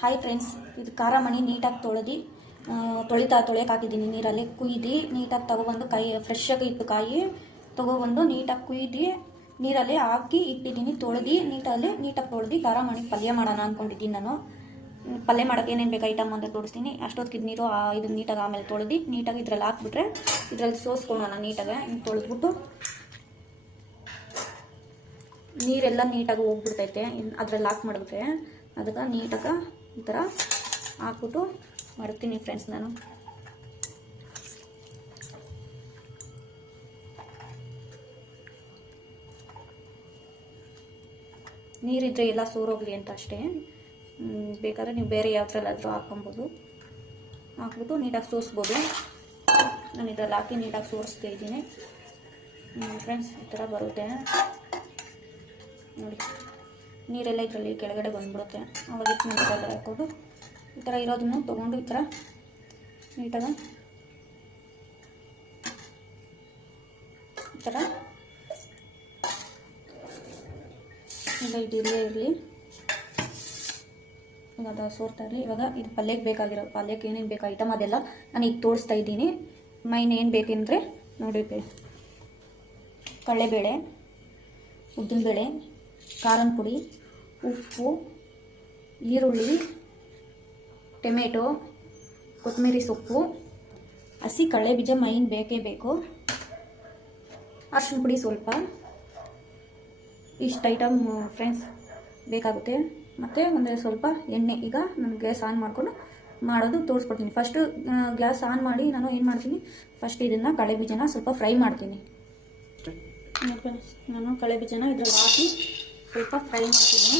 Hi friends, ಇದು ಖಾರ ಮಣಿ ನೀಟಾಗಿ ತೊಳೆಯಕ್ಕೆ ಹಾಕಿದ್ದೀನಿ. ನೀರಲ್ಲಿ ಕುಯ್ದು ನೀಟಾಗಿ ತೊಗೊಬಂದು ಫ್ರೆಶ್ ಆಗಿ ಇತ್ತು ಕಾಯಿ ತೊಗೊಬಂದು ನೀಟಾಗಿ ಕುಯ್ದು ನೀರಲ್ಲಿ ಹಾಕಿ ಇಟ್ಟಿದ್ದೀನಿ. ನೀಟಾಗಿ ತೊಳೆದು ಖಾರ ಮಣಿ ಪಲ್ಯ ಮಾಡೋಣ ಅಂದ್ಕೊಂಡಿದ್ದೀನಿ. ನಾನು ಪಲ್ಯ ಮಾಡೋಕ್ಕೆ ಏನೇನು ಬೇಕು ಐಟಮ್ ಅಂತ ತೋರಿಸ್ತೀನಿ. ಅಷ್ಟೊತ್ತಿಗೆ ನೀರು ಇದು ನೀಟಾಗಿ ಆಮೇಲೆ ತೊಳೆದು ನೀಟಾಗಿ ಇದ್ರಲ್ಲಿ ಹಾಕ್ಬಿಟ್ರೆ ಇದರಲ್ಲಿ ಸೋಸ್ಕೊಳ್ಳೋಣ. ನೀಟಾಗಿ ತೊಳೆದ್ಬಿಟ್ಟು ನೀರೆಲ್ಲ ನೀಟಾಗಿ ಹೋಗ್ಬಿಡ್ತೈತೆ ಅದ್ರಲ್ಲಿ ಮಾಡಿಬಿಟ್ರೆ. ಅದಕ್ಕೆ ನೀಟಾಗಿ ಈ ಥರ ಹಾಕ್ಬಿಟ್ಟು ಮಾಡ್ತೀನಿ ಫ್ರೆಂಡ್ಸ್. ನಾನು ನೀರಿದ್ರೆ ಎಲ್ಲ ಸೋರೋಗ್ಲಿ ಅಂತ ಅಷ್ಟೇ. ಬೇಕಾದ್ರೆ ನೀವು ಬೇರೆ ಯಾವ್ದ್ರಲ್ಲಾದರೂ ಹಾಕ್ಕೊಬೋದು. ಹಾಕ್ಬಿಟ್ಟು ನೀಟಾಗಿ ಸೋಸ್ಬೋದು. ನಾನು ಇದ್ರಲ್ಲಿ ಹಾಕಿ ನೀಟಾಗಿ ಸೋರಿಸ್ತಾ ಇದ್ದೀನಿ ಫ್ರೆಂಡ್ಸ್. ಈ ಥರ ಬರುತ್ತೆ ನೋಡಿ. ನೀರೆಲ್ಲ ಇದರಲ್ಲಿ ಕೆಳಗಡೆ ಬಂದ್ಬಿಡುತ್ತೆ. ಅವಾಗ ನೀಟಾಗಿ ಹಾಕೋದು ಈ ಥರ ಇರೋದನ್ನು ತೊಗೊಂಡು ಈ ಥರ ನೀಟಾಗಿ ಈ ಥರ ಎಲ್ಲ ಇದಿರಲೇ ಇರಲಿ. ಇವಾಗ ಸೋರ್ತಾ ಇರಲಿ. ಇವಾಗ ಇದು ಪಲ್ಯಕ್ಕೆ ಏನೇನು ಬೇಕು ಐಟಮ್ ಅದೆಲ್ಲ ನಾನು ಈಗ ತೋರಿಸ್ತಾ ಇದ್ದೀನಿ. ಮೈನ್ ಏನು ಬೇಕೆಂದರೆ ನೋಡಿ, ಕಡಲೆಬೇಳೆ, ಉದ್ದಿನಬೇಳೆ, ಖಾರದ ಪುಡಿ, ಉಪ್ಪು, ಈರುಳ್ಳಿ, ಟೊಮೆಟೊ, ಕೊತ್ತಂಬರಿ ಸೊಪ್ಪು, ಹಸಿ ಕಡಲೆಬೀಜ ಮೈನ್ ಬೇಕೇ ಬೇಕು, ಅರಿಶಿನ ಪುಡಿ ಸ್ವಲ್ಪ. ಇಷ್ಟು ಐಟಮ್ ಫ್ರೆಂಡ್ಸ್ ಬೇಕಾಗುತ್ತೆ. ಮತ್ತು ಒಂದು ಸ್ವಲ್ಪ ಎಣ್ಣೆ. ಈಗ ನಾನು ಗ್ಯಾಸ್ ಆನ್ ಮಾಡಿಕೊಂಡು ಮಾಡೋದು ತೋರಿಸ್ಕೊಡ್ತೀನಿ. ಫಸ್ಟು ಗ್ಯಾಸ್ ಆನ್ ಮಾಡಿ ನಾನು ಏನು ಮಾಡ್ತೀನಿ, ಫಸ್ಟ್ ಇದನ್ನು ಕಡಲೆಬೀಜನ ಸ್ವಲ್ಪ ಫ್ರೈ ಮಾಡ್ತೀನಿ. ನಾನು ಕಡಲೆಬೀಜನ ಇದ್ರಲ್ಲಿ ಹಾಕಿ ಸ್ವಲ್ಪ ಫ್ರೈ ಮಾಡ್ತೀನಿ.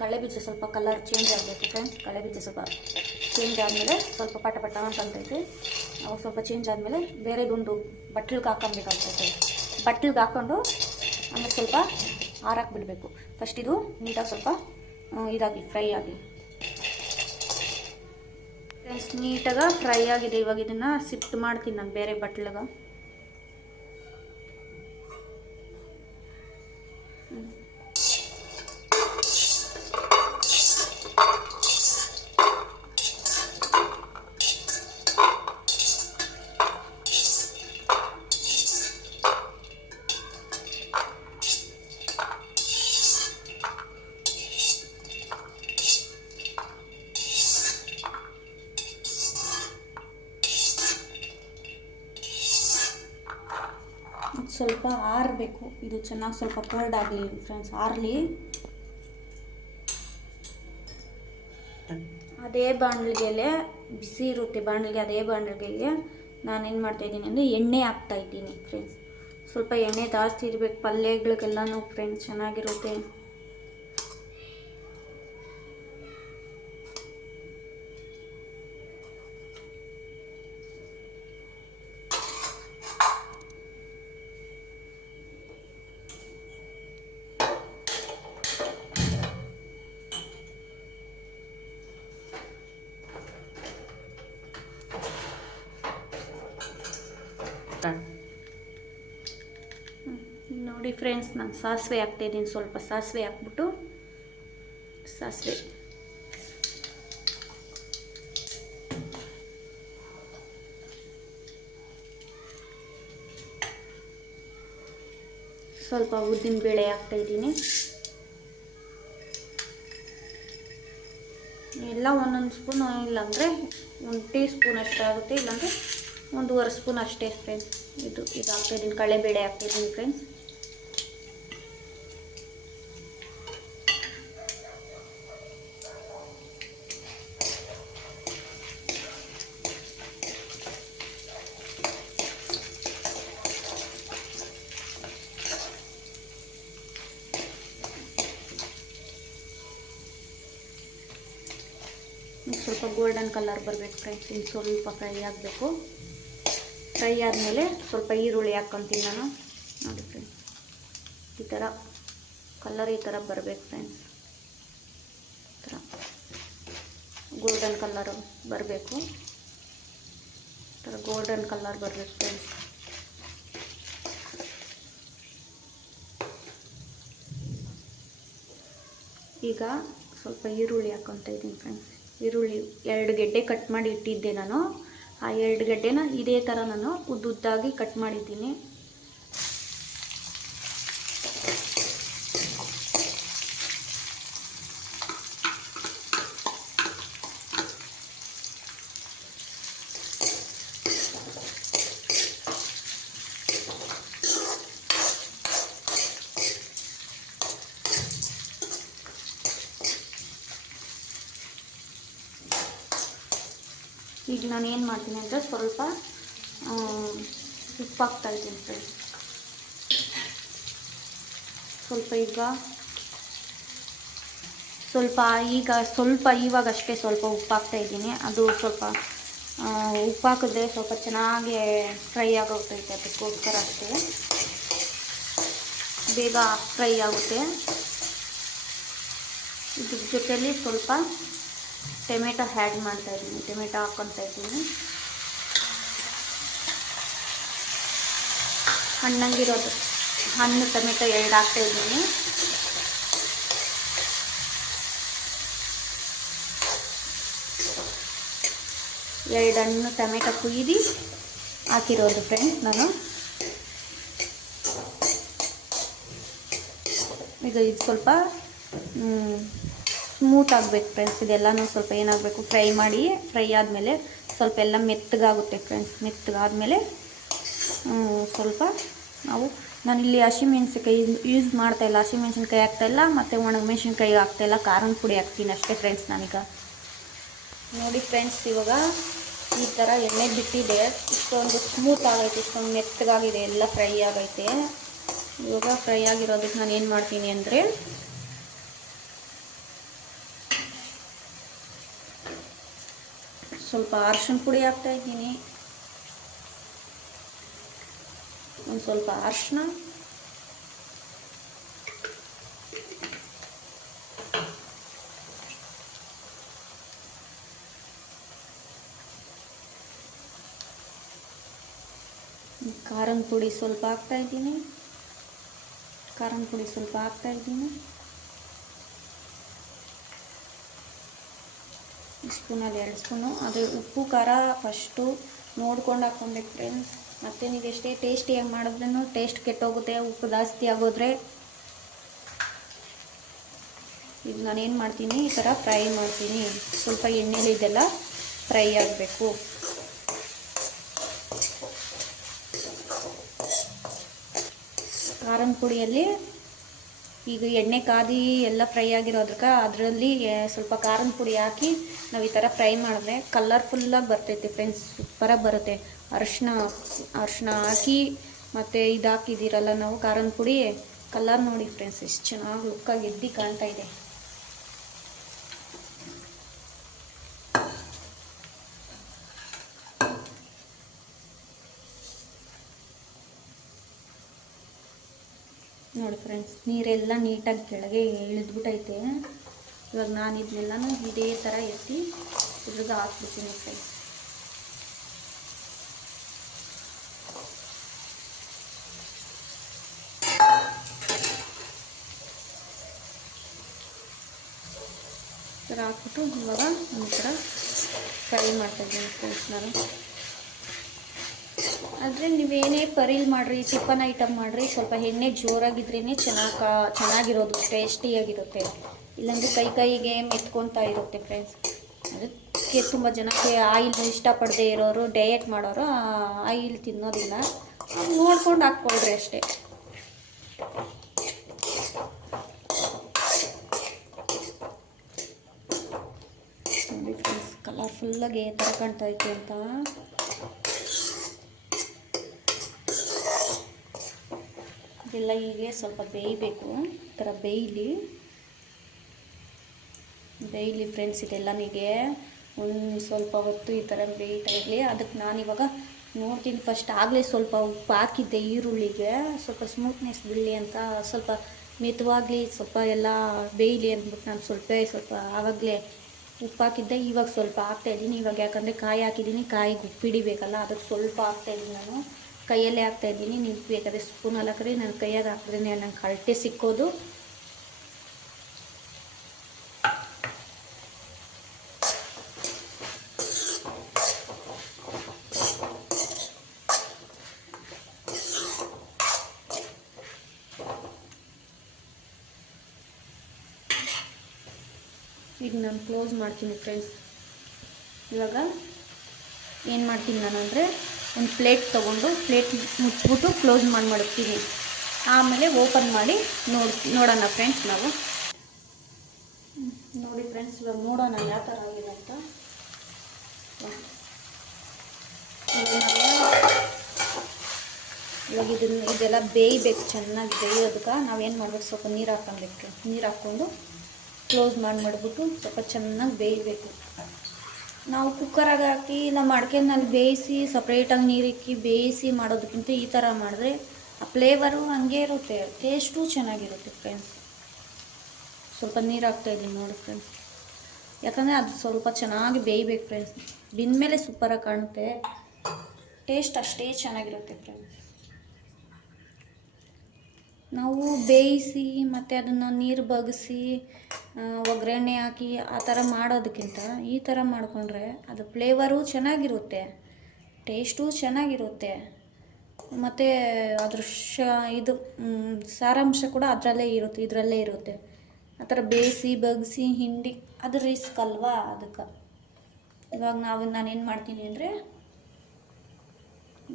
ಕಡಲೆಬೀಜ ಸ್ವಲ್ಪ ಕಲರ್ ಚೇಂಜ್ ಆಗಬೇಕು ಫ್ರೆಂಡ್ಸ್. ಕಡಲೆಬೀಜ ಸ್ವಲ್ಪ ಚೇಂಜ್ ಆದಮೇಲೆ ಸ್ವಲ್ಪ ಪಟ ಅಂತೈತೆ. ಅವಾಗ ಸ್ವಲ್ಪ ಚೇಂಜ್ ಆದಮೇಲೆ ಬೇರೆದೊಂದು ಬಟ್ಲಿಗೆ ಹಾಕೊಬೇಕಾಗ್ತೈತೆ. ಬಟ್ಲಿಗೆ ಹಾಕ್ಕೊಂಡು ಆಮೇಲೆ ಸ್ವಲ್ಪ ಆರಾಕ್ ಬಿಡಬೇಕು. ಫಸ್ಟ್ ಇದು ನೀಟಾಗಿ ಸ್ವಲ್ಪ ಇದಾಗಿ ಫ್ರೈ ಆಗಿ ಫ್ರೆಂಡ್ಸ್. ನೀಟಾಗಿ ಫ್ರೈ ಆಗಿದೆ. ಇವಾಗ ಇದನ್ನು ಶಿಫ್ಟ್ ಮಾಡ್ತೀನಿ ನಾನು ಬೇರೆ ಬಟ್ಲಿಗೆ. ಸ್ವಲ್ಪ ಆರಬೇಕು. ಇದು ಚೆನ್ನಾಗಿ ಸ್ವಲ್ಪ ಕೋಲ್ಡ್ ಆಗಲಿ ಫ್ರೆಂಡ್ಸ್, ಆರಲಿ. ಅದೇ ಬಾಣಲಿಗೆಲೆ ಬಿಸಿ ಇರುತ್ತೆ ಬಾಣಲಿಗೆ. ಅದೇ ಬಾಣಲಿಗೆಗೆ ನಾನೇನು ಮಾಡ್ತಾಯಿದ್ದೀನಿ ಅಂದರೆ ಎಣ್ಣೆ ಹಾಕ್ತಾಯಿದ್ದೀನಿ ಫ್ರೆಂಡ್ಸ್. ಸ್ವಲ್ಪ ಎಣ್ಣೆ ಜಾಸ್ತಿ ಇರಬೇಕು ಪಲ್ಯಗಳಿಗೆಲ್ಲನೂ ಫ್ರೆಂಡ್ಸ್, ಚೆನ್ನಾಗಿರುತ್ತೆ. ನೋಡಿ ಫ್ರೆಂಡ್ಸ್, ನಾನು ಸಾಸಿವೆ ಹಾಕ್ತಾಯಿದ್ದೀನಿ. ಸ್ವಲ್ಪ ಸಾಸಿವೆ ಹಾಕ್ಬಿಟ್ಟು ಸಾಸಿವೆ ಸ್ವಲ್ಪ ಉದ್ದಿನಬೇಳೆ ಹಾಕ್ತಾಯಿದ್ದೀನಿ. ಎಲ್ಲ ಒಂದೊಂದು ಸ್ಪೂನ್, ಇಲ್ಲಾಂದರೆ 1 ಟೀ ಸ್ಪೂನ್ ಅಷ್ಟೇ ಆಗುತ್ತೆ, ಇಲ್ಲಾಂದರೆ 1.5 ಸ್ಪೂನ್ ಅಷ್ಟೇ ಫ್ರೆಂಡ್ಸ್. ಇದು ಹಾಕ್ತಾಯಿದ್ದೀನಿ. ಕಡಲೆಬೇಳೆ ಹಾಕ್ತಾಯಿದ್ದೀನಿ ಫ್ರೆಂಡ್ಸ್. ಸ್ವಲ್ಪ ಗೋಲ್ಡನ್ ಕಲರ್ ಬರಬೇಕು ಫ್ರೆಂಡ್ಸ್. ಇನ್ನು ಸ್ವಲ್ಪ ಫ್ರೈ ಆಗಬೇಕು. ಫ್ರೈ ಆದಮೇಲೆ ಸ್ವಲ್ಪ ಈರುಳ್ಳಿ ಹಾಕ್ಕೊತೀನಿ ನಾನು. ನೋಡಿ ಫ್ರೆಂಡ್ಸ್, ಈ ಥರ ಕಲರ್ ಈ ಥರ ಬರಬೇಕು ಫ್ರೆಂಡ್ಸ್. ಗೋಲ್ಡನ್ ಕಲರ್ ಬರಬೇಕು, ಈ ಥರ ಗೋಲ್ಡನ್ ಕಲರ್ ಬರಬೇಕು ಫ್ರೆಂಡ್ಸ್. ಈಗ ಸ್ವಲ್ಪ ಈರುಳ್ಳಿ ಹಾಕ್ಕೊತಾ ಇದ್ದೀನಿ ಫ್ರೆಂಡ್ಸ್. ಈರುಳ್ಳಿ 2 ಗೆಡ್ಡೆ ಕಟ್ ಮಾಡಿ ಇಟ್ಟಿದ್ದೆ ನಾನು. ಆ 2 ಗೆಡ್ಡೆನ ಇದೇ ಥರ ನಾನು ಉದ್ದುದ್ದಾಗಿ ಕಟ್ ಮಾಡಿದ್ದೀನಿ. ಈಗ ನಾನು ಏನು ಮಾಡ್ತೀನಿ ಅಂದರೆ ಸ್ವಲ್ಪ ಉಪ್ಪು ಹಾಕ್ತಾಯಿದ್ದೀನಿ ಫ್ರೆಂಡ್ಸ್. ಇವಾಗಷ್ಟೇ ಸ್ವಲ್ಪ ಉಪ್ಪು ಹಾಕ್ತಾಯಿದ್ದೀನಿ. ಅದು ಸ್ವಲ್ಪ ಉಪ್ಪು ಹಾಕಿದ್ರೆ ಸ್ವಲ್ಪ ಚೆನ್ನಾಗಿ ಫ್ರೈ ಆಗೋಗ್ತೈತೆ, ಅದಕ್ಕೋಸ್ಕರ ಅಷ್ಟೇ ಬೇಗ ಫ್ರೈ ಆಗುತ್ತೆ. ಇದ್ರ ಜೊತೆಯಲ್ಲಿ ಸ್ವಲ್ಪ ಟೊಮೆಟೊ ಆ್ಯಡ್ ಮಾಡ್ತಾಯಿದ್ದೀನಿ, ಟೊಮೆಟೊ ಹಾಕ್ಕೊತಾ ಇದ್ದೀನಿ. ಹಣ್ಣಂಗಿರೋದು ಹಣ್ಣು ಟೊಮೆಟೊ 2 ಹಾಕ್ತಾಯಿದ್ದೀನಿ. ಎರಡು ಹಣ್ಣು ಟೊಮೆಟೊ ಕುಯ್ದು ಹಾಕಿರೋದು ಫ್ರೆಂಡ್ಸ್ ನಾನು. ಈಗ ಇದು ಸ್ವಲ್ಪ ಸ್ಮೂತ್ ಆಗಬೇಕು ಫ್ರೆಂಡ್ಸ್. ಇದೆಲ್ಲನೂ ಸ್ವಲ್ಪ ಏನಾಗಬೇಕು, ಫ್ರೈ ಆದಮೇಲೆ ಸ್ವಲ್ಪ ಎಲ್ಲ ಮೆತ್ತಗಾಗುತ್ತೆ ಫ್ರೆಂಡ್ಸ್. ಮೆತ್ತಗಾದಮೇಲೆ ಸ್ವಲ್ಪ ನಾನಿಲ್ಲಿ ಹಸಿಮೆಣ್ಸಿನ್ಕಾಯಿ ಯೂಸ್ ಮಾಡ್ತಾಯಿಲ್ಲ, ಹಸಿಮೆಣ್ಸಿನ್ಕಾಯಿ ಹಾಕ್ತಾಯಿಲ್ಲ ಮತ್ತು ಒಣಮೆಣ್ಸಿನ್ಕಾಯಿ ಹಾಕ್ತಾಯಿಲ್ಲ, ಖಾರದ ಪುಡಿ ಹಾಕ್ತೀನಿ ಅಷ್ಟೇ ಫ್ರೆಂಡ್ಸ್ ನಾನೀಗ. ನೋಡಿ ಫ್ರೆಂಡ್ಸ್, ಇವಾಗ ಈ ಥರ ಎಣ್ಣೆ ಬಿಟ್ಟಿದೆ, ಇಷ್ಟೊಂದು ಸ್ಮೂತ್ ಆಗೈತೆ, ಇಷ್ಟೊಂದು ಮೆತ್ತಗಾಗಿದೆ, ಎಲ್ಲ ಫ್ರೈ ಆಗೈತೆ. ಇವಾಗ ಫ್ರೈ ಆಗಿರೋದಕ್ಕೆ ನಾನು ಏನು ಮಾಡ್ತೀನಿ ಅಂದರೆ ಸ್ವಲ್ಪ ಅರಿಶಿನ ಪುಡಿ ಹಾಕ್ತಾಯಿದ್ದೀನಿ, ಒಂದು ಸ್ವಲ್ಪ ಅರಿಶಿನ, ಖಾರದ ಪುಡಿ ಸ್ವಲ್ಪ ಹಾಕ್ತಾಯಿದ್ದೀನಿ, ಸ್ಪೂನಲ್ಲಿ 2 ಸ್ಪೂನು. ಅದು ಉಪ್ಪು ಖಾರ ಫಸ್ಟು ನೋಡ್ಕೊಂಡು ಹಾಕ್ಕೊಬೇಕು ಫ್ರೆಂಡ್ಸ್. ಮತ್ತು ನೀವು ಎಷ್ಟೇ ಟೇಸ್ಟಿಯಾಗಿ ಮಾಡಿದ್ರೂ ಟೇಸ್ಟ್ ಕೆಟ್ಟೋಗುತ್ತೆ ಉಪ್ಪು ಜಾಸ್ತಿ ಆಗೋದ್ರೆ. ಈಗ ನಾನೇನು ಮಾಡ್ತೀನಿ, ಈ ಥರ ಫ್ರೈ ಮಾಡ್ತೀನಿ. ಸ್ವಲ್ಪ ಎಣ್ಣೆಲಿ ಇದೆಲ್ಲ ಫ್ರೈ ಆಗಬೇಕು. ಖಾರದ ಪುಡಿಯಲ್ಲಿ ಈಗ ಎಣ್ಣೆ ಕಾದಿ ಎಲ್ಲ ಫ್ರೈ ಆಗಿರೋದಕ್ಕೆ ಅದರಲ್ಲಿ ಸ್ವಲ್ಪ ಖಾರದ ಪುಡಿ ಹಾಕಿ ನಾವು ಈ ಥರ ಫ್ರೈ ಮಾಡಿದ್ರೆ ಕಲರ್ಫುಲ್ಲಾಗಿ ಬರ್ತೈತೆ ಫ್ರೆಂಡ್ಸ್, ಸೂಪರಾಗಿ ಬರುತ್ತೆ. ಅರಿಶಿನ ಹಾಕಿ ಮತ್ತು ಇದು ಹಾಕಿದ್ದೀರಲ್ಲ ನಾವು ಖಾರದ ಪುಡಿ, ಕಲರ್ ನೋಡಿ ಫ್ರೆಂಡ್ಸ್ ಎಷ್ಟು ಚೆನ್ನಾಗಿ ಲುಕ್ಕಾಗಿ ಎದ್ದು ಕಾಣ್ತಾ ಇದೆ. ನೋಡಿ ಫ್ರೆಂಡ್ಸ್, ನೀರೆಲ್ಲ ನೀಟಾಗಿ ಕೆಳಗೆ ಇಳಿದ್ಬಿಟ್ಟೈತೆ. ಇವಾಗ ನಾನು ಇದನ್ನೆಲ್ಲನೂ ಇದೇ ಥರ ಎತ್ತಿ ಇದ್ರಿಗೆ ಹಾಕ್ಬಿಡ್ತೀನಿ ಫ್ರೆಂಡ್ಸ್. ಥರ ಹಾಕ್ಬಿಟ್ಟು ಇವಾಗ ಈ ಥರ ಫ್ರೈ ಮಾಡ್ತಾಯಿದ್ದೀನಿ ಫ್ರೆಂಡ್ಸ್ ನಾನು. ಆದರೆ ನೀವೇನೇ ಕರೀಲ್ ಮಾಡಿರಿ, ಟಿಫನ್ ಐಟಮ್ ಮಾಡಿರಿ, ಸ್ವಲ್ಪ ಎಣ್ಣೆ ಜೋರಾಗಿದ್ರೇ ಚೆನ್ನಾಗಿರೋದು, ಟೇಸ್ಟಿಯಾಗಿರುತ್ತೆ. ಇಲ್ಲಾಂದರೆ ಕೈಗೆ ಮೆತ್ಕೊತಾ ಇರುತ್ತೆ ಫ್ರೆಂಡ್ಸ್. ಅದಕ್ಕೆ ತುಂಬ ಜನಕ್ಕೆ ಆಯಿಲ್ ಇಷ್ಟಪಡದೆ ಇರೋರು, ಡಯಟ್ ಮಾಡೋರು ಆಯಿಲ್ ತಿನ್ನೋದಿಲ್ಲ, ನೋಡ್ಕೊಂಡು ಹಾಕ್ಕೊಳ್ರಿ ಅಷ್ಟೇ. ನೋಡಿ ಫ್ರೆಂಡ್ಸ್, ಕಲರ್ಫುಲ್ಲಾಗಿ ಈ ಥರ ಕಾಣ್ತಾ ಇತ್ತು ಅಂತ. ಇದೆಲ್ಲ ಹೀಗೆ ಸ್ವಲ್ಪ ಬೇಯಬೇಕು, ಈ ಥರ ಬೇಯಲಿ ಫ್ರೆಂಡ್ಸ್. ಇದೆಲ್ಲನಿಗೆ ಒಂದು ಸ್ವಲ್ಪ ಹೊತ್ತು ಈ ಥರ ಬೇಯ್ತಾ ಇರಲಿ. ಅದಕ್ಕೆ ನಾನಿವಾಗ ನೋಡ್ತೀನಿ, ಫಸ್ಟ್ ಆಗಲೇ ಸ್ವಲ್ಪ ಉಪ್ಪು ಹಾಕಿದ್ದೆ ಈರುಳ್ಳಿಗೆ, ಸ್ವಲ್ಪ ಸ್ಮೂತ್ನೆಸ್ ಬಿಡಲಿ ಅಂತ, ಸ್ವಲ್ಪ ಮೆತ್ತವಾಗಲಿ, ಸ್ವಲ್ಪ ಎಲ್ಲ ಬೇಯಲಿ ಅಂದ್ಬಿಟ್ಟು ನಾನು ಸ್ವಲ್ಪ ಆವಾಗಲೇ ಉಪ್ಪು ಹಾಕಿದ್ದೆ, ಇವಾಗ ಸ್ವಲ್ಪ ಹಾಕ್ತಾಯಿದ್ದೀನಿ. ಇವಾಗ ಯಾಕಂದರೆ ಕಾಯಿ ಹಾಕಿದ್ದೀನಿ, ಕಾಯಿಗೆ ಉಪ್ಪು ಹಿಡಿಬೇಕಲ್ಲ, ಅದಕ್ಕೆ ಸ್ವಲ್ಪ ಹಾಕ್ತಾಯಿದ್ದೀನಿ. ನಾನು ಕೈಯಲ್ಲೇ ಹಾಕ್ತಾಯಿದ್ದೀನಿ. ನೀವು ಬೇಕಾದರೆ ಸ್ಪೂನಲ್ಲಿ ಹಾಕ್ರಿ, ನಾನು ಕೈಯಾಗ ಹಾಕಿದ್ರೆ ನಂಗೆ ಕಳಟೆ ಸಿಕ್ಕೋದು. ಈಗ ನಾನು ಕ್ಲೋಸ್ ಮಾಡ್ತೀನಿ ಫ್ರೆಂಡ್ಸ್. ಇವಾಗ ಏನು ಮಾಡ್ತೀನಿ ನಾನು ಅಂದರೆ, ಒಂದು ಪ್ಲೇಟ್ ತೊಗೊಂಡು ಪ್ಲೇಟ್ ಮುಚ್ಚಿಬಿಟ್ಟು ಕ್ಲೋಸ್ ಮಾಡಿಬಿಡ್ತೀನಿ. ಆಮೇಲೆ ಓಪನ್ ಮಾಡಿ ನೋಡೋಣ ಫ್ರೆಂಡ್ಸ್. ನಾವು ನೋಡಿ ಫ್ರೆಂಡ್ಸ್, ಇವಾಗ ನೋಡೋಣ ಯಾವ ಥರ ಆಗಿದೆ ಅಂತ. ಇವಾಗ ಇದೆಲ್ಲ ಬೇಯಬೇಕು, ಚೆನ್ನಾಗಿ ಬೇಯೋದಕ್ಕೆ ನಾವೇನು ಮಾಡ್ಬೇಕು, ಸ್ವಲ್ಪ ನೀರು ಹಾಕ್ಕೊಬೇಕು. ನೀರು ಹಾಕ್ಕೊಂಡು ಕ್ಲೋಸ್ ಮಾಡಿಬಿಟ್ಟು ಸ್ವಲ್ಪ ಚೆನ್ನಾಗಿ ಬೇಯಬೇಕು. ನಾವು ಕುಕ್ಕರಾಗ ಹಾಕಿ ಇಲ್ಲ ಮಡ್ಕೆನಲ್ಲಿ ಬೇಯಿಸಿ ಸಪ್ರೇಟಾಗಿ ನೀರಿಕ್ಕಿ ಬೇಯಿಸಿ ಮಾಡೋದಕ್ಕಿಂತ ಈ ಥರ ಮಾಡಿದ್ರೆ ಆ ಫ್ಲೇವರು ಹಂಗೆ ಇರುತ್ತೆ, ಟೇಸ್ಟು ಚೆನ್ನಾಗಿರುತ್ತೆ ಫ್ರೆಂಡ್ಸ್. ಸ್ವಲ್ಪ ನೀರು ಹಾಕ್ತಾಯಿದ್ದೀನಿ ನೋಡಿ ಫ್ರೆಂಡ್ಸ್, ಯಾಕಂದರೆ ಅದು ಸ್ವಲ್ಪ ಚೆನ್ನಾಗಿ ಬೇಯಬೇಕು ಫ್ರೆಂಡ್ಸ್. ಬೆಂದಮೇಲೆ ಸೂಪರಾಗಿ ಕಾಣುತ್ತೆ, ಟೇಸ್ಟ್ ಅಷ್ಟೇ ಚೆನ್ನಾಗಿರುತ್ತೆ ಫ್ರೆಂಡ್ಸ್. ನಾವು ಬೇಯಿಸಿ ಮತ್ತು ಅದನ್ನು ನೀರು ಬಗ್ಗಿಸಿ ಒಗ್ಗರಣೆ ಹಾಕಿ ಆ ಥರ ಮಾಡೋದಕ್ಕಿಂತ ಈ ಥರ ಮಾಡಿಕೊಂಡ್ರೆ ಅದು ಫ್ಲೇವರು ಚೆನ್ನಾಗಿರುತ್ತೆ, ಟೇಸ್ಟು ಚೆನ್ನಾಗಿರುತ್ತೆ, ಮತ್ತು ಅದ್ರ ಇದು ಸಾರಾಂಶ ಕೂಡ ಇದರಲ್ಲೇ ಇರುತ್ತೆ. ಆ ಥರ ಬೇಯಿಸಿ ಬಗ್ಗಿಸಿ ಹಿಂಡಿ ಅದು ರಿಸ್ಕ್ ಅಲ್ವಾ, ಅದಕ್ಕೆ ಇವಾಗ ನಾನೇನು ಮಾಡ್ತೀನಿ ಅಂದರೆ,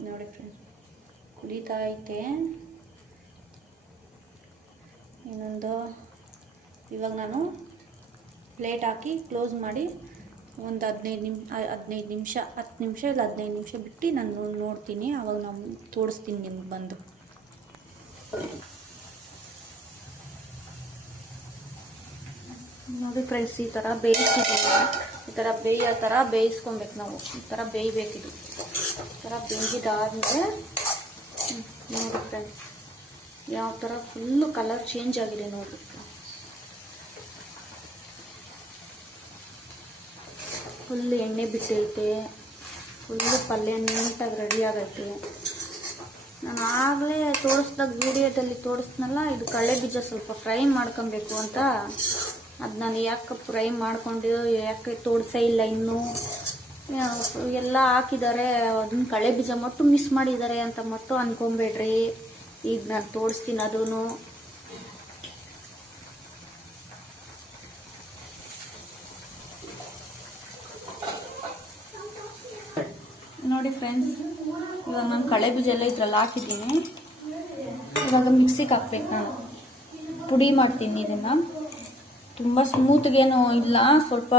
ನೋಡಿ ಫ್ರೆಂಡ್ಸ್ ಕುದೀತಾ ಐತೆ ಇನ್ನೊಂದು. ಇವಾಗ ನಾನು ಪ್ಲೇಟ್ ಹಾಕಿ ಕ್ಲೋಸ್ ಮಾಡಿ ಒಂದು 10 ನಿಮಿಷ ಇಲ್ಲ 15 ನಿಮಿಷ ಬಿಟ್ಟು ನಾನು ನೋಡ್ತೀನಿ. ಆವಾಗ ನಾನು ತೋರಿಸ್ತೀನಿ ನಿಮ್ಗೆ ಬಂದು. ನೋಡಿ ಫ್ರೆಂಡ್ಸ್, ಈ ಥರ ಬೇಯಿಸ್ತಿದ್ದೀನಿ. ಈ ಥರ ಬೇಯೋ ಥರ ಬೇಯಿಸ್ಕೊಬೇಕು ನಾವು. ಈ ಥರ ಬೇಯಬೇಕಿದು. ಈ ಥರ ಬೇಯಿದಾದ್ಮೇಲೆ ನೋಡಿ ಫ್ರೆಂಡ್ಸ್ ಯಾವ ಥರ ಫುಲ್ಲು ಕಲರ್ ಚೇಂಜ್ ಆಗಿದೆ ನೋಡಿ. ಫುಲ್ಲು ಎಣ್ಣೆ ಬಿಟ್ಟೈತೆ, ಫುಲ್ಲು ಪಲ್ಯ ನೀಟಾಗಿ ರೆಡಿ ಆಗೈತೆ. ನಾನು ಆಗಲೇ ತೋರಿಸ್ದಾಗ ವಿಡಿಯೋದಲ್ಲಿ ತೋರಿಸ್ನಲ್ಲ, ಇದು ಕಡಲೆ ಬೀಜ ಸ್ವಲ್ಪ ಫ್ರೈ ಮಾಡ್ಕೊಬೇಕು ಅಂತ. ಅದು ನಾನು ಯಾಕೆ ಫ್ರೈ ಮಾಡ್ಕೊಂಡು ಯಾಕೆ ತೋರಿಸೇ ಇಲ್ಲ ಇನ್ನೂ. ಎಲ್ಲ ಹಾಕಿದ್ದಾರೆ, ಅದನ್ನ ಕಡಲೆ ಬೀಜ ಮಟ್ಟು ಮಿಸ್ ಮಾಡಿದ್ದಾರೆ ಅಂತ ಮಟ್ಟು ಅಂದ್ಕೊಬೇಡ್ರಿ. ಈಗ ನಾನು ತೋರಿಸ್ತೀನಿ ಅದೂ. ನೋಡಿ ಫ್ರೆಂಡ್ಸ್, ಇವಾಗ ನಾನು ಕಡಲೆ ಬೀಜ ಎಲ್ಲ ಇದ್ರಲ್ಲಿ ಹಾಕಿದ್ದೀನಿ. ಇವಾಗ ಮಿಕ್ಸಿಗೆ ಹಾಕ್ಬೇಕು, ನಾನು ಪುಡಿ ಮಾಡ್ತೀನಿ ಇದನ್ನು. ತುಂಬ ಸ್ಮೂತ್ಗೇನೂ ಇಲ್ಲ, ಸ್ವಲ್ಪ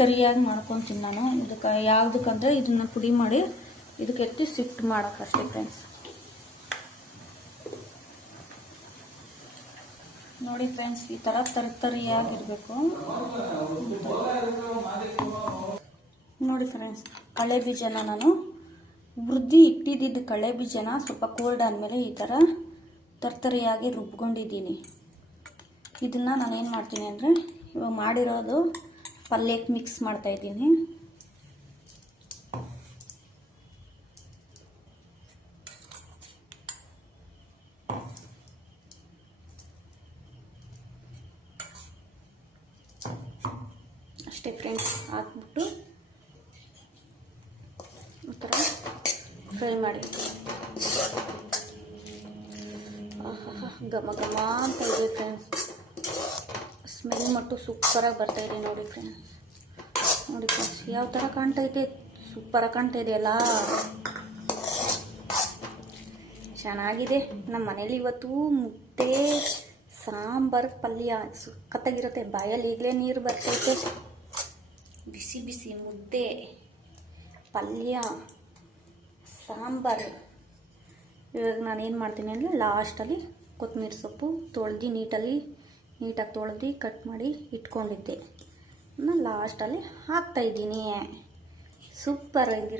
ತರಿಯಾಗಿ ಮಾಡ್ಕೊತೀನಿ ನಾನು. ಇದಕ್ಕೆ ಯಾವುದಕ್ಕಂದರೆ ಇದನ್ನು ಪುಡಿ ಮಾಡಿ ಇದಕ್ಕೆ ಎತ್ತಿ ಶಿಫ್ಟ್ ಮಾಡೋಕ್ಕಷ್ಟೇ ಫ್ರೆಂಡ್ಸ್. ನೋಡಿ ಫ್ರೆಂಡ್ಸ್, ಈ ಥರ ತರಿಯಾಗಿರಬೇಕು. ನೋಡಿ ಫ್ರೆಂಡ್ಸ್, ಕಡಲೆ ಬೀಜನ ನಾನು ಹುರಿದು ಇಟ್ಟಿದ್ದು ಕಡಲೆ ಬೀಜನ ಸ್ವಲ್ಪ ಕೋಲ್ಡ್ ಆದಮೇಲೆ ಈ ಥರ ತರಿಯಾಗಿ ರುಬ್ಕೊಂಡಿದ್ದೀನಿ. ಇದನ್ನು ನಾನು ಏನು ಮಾಡ್ತೀನಿ ಅಂದರೆ, ಇವಾಗ ಮಾಡಿರೋದು ಪಲ್ಯಕ್ಕೆ ಮಿಕ್ಸ್ ಮಾಡ್ತಾಯಿದ್ದೀನಿ. ಅಷ್ಟೇ ಫ್ರೆಂಡ್ಸ್, ಹಾಕ್ಬಿಟ್ಟು ಈ ಥರ ಫ್ರೈ ಮಾಡಿ. ಘಮ ಘಮ ಅಂತ ಇದೆ ಫ್ರೆಂಡ್ಸ್, ಸ್ಮೆಲ್ ಮಟ್ಟು ಸೂಪರಾಗಿ ಬರ್ತಾಯಿದೆ ನೋಡಿ ಫ್ರೆಂಡ್ಸ್. ನೋಡಿ ಫ್ರೆಂಡ್ಸ್ ಯಾವ ಥರ ಕಾಣ್ತೈತೆ, ಸೂಪರಾಗಿ ಕಾಣ್ತಾ ಇದೆಯಲ್ಲ, ಚೆನ್ನಾಗಿದೆ. ನಮ್ಮ ಮನೇಲಿ ಇವತ್ತು ಮುದ್ದೆ ಸಾಂಬಾರು ಪಲ್ಯ ಸಖತ್ತಾಗಿರುತ್ತೆ. ಬಾಯಲ್ಲಿ ಈಗಲೇ ನೀರು ಬರ್ತೈತೆ. ಬಿಸಿ ಬಿಸಿ ಮುದ್ದೆ, ಪಲ್ಯ, ಸಾಂಬಾರು. ಇವಾಗ ನಾನೇನು ಮಾಡ್ತೀನಿ ಅಂದರೆ, ಲಾಸ್ಟಲ್ಲಿ ಕೊತ್ತಂಬರಿ ಸೊಪ್ಪು ನೀಟಾಗಿ ತೊಳೆದು ಕಟ್ ಮಾಡಿ ಇಟ್ಕೊಂಡಿದ್ದೆ, ಲಾಸ್ಟಲ್ಲಿ ಹಾಕ್ತಾಯಿದ್ದೀನಿ. ಸೂಪರಾಗಿ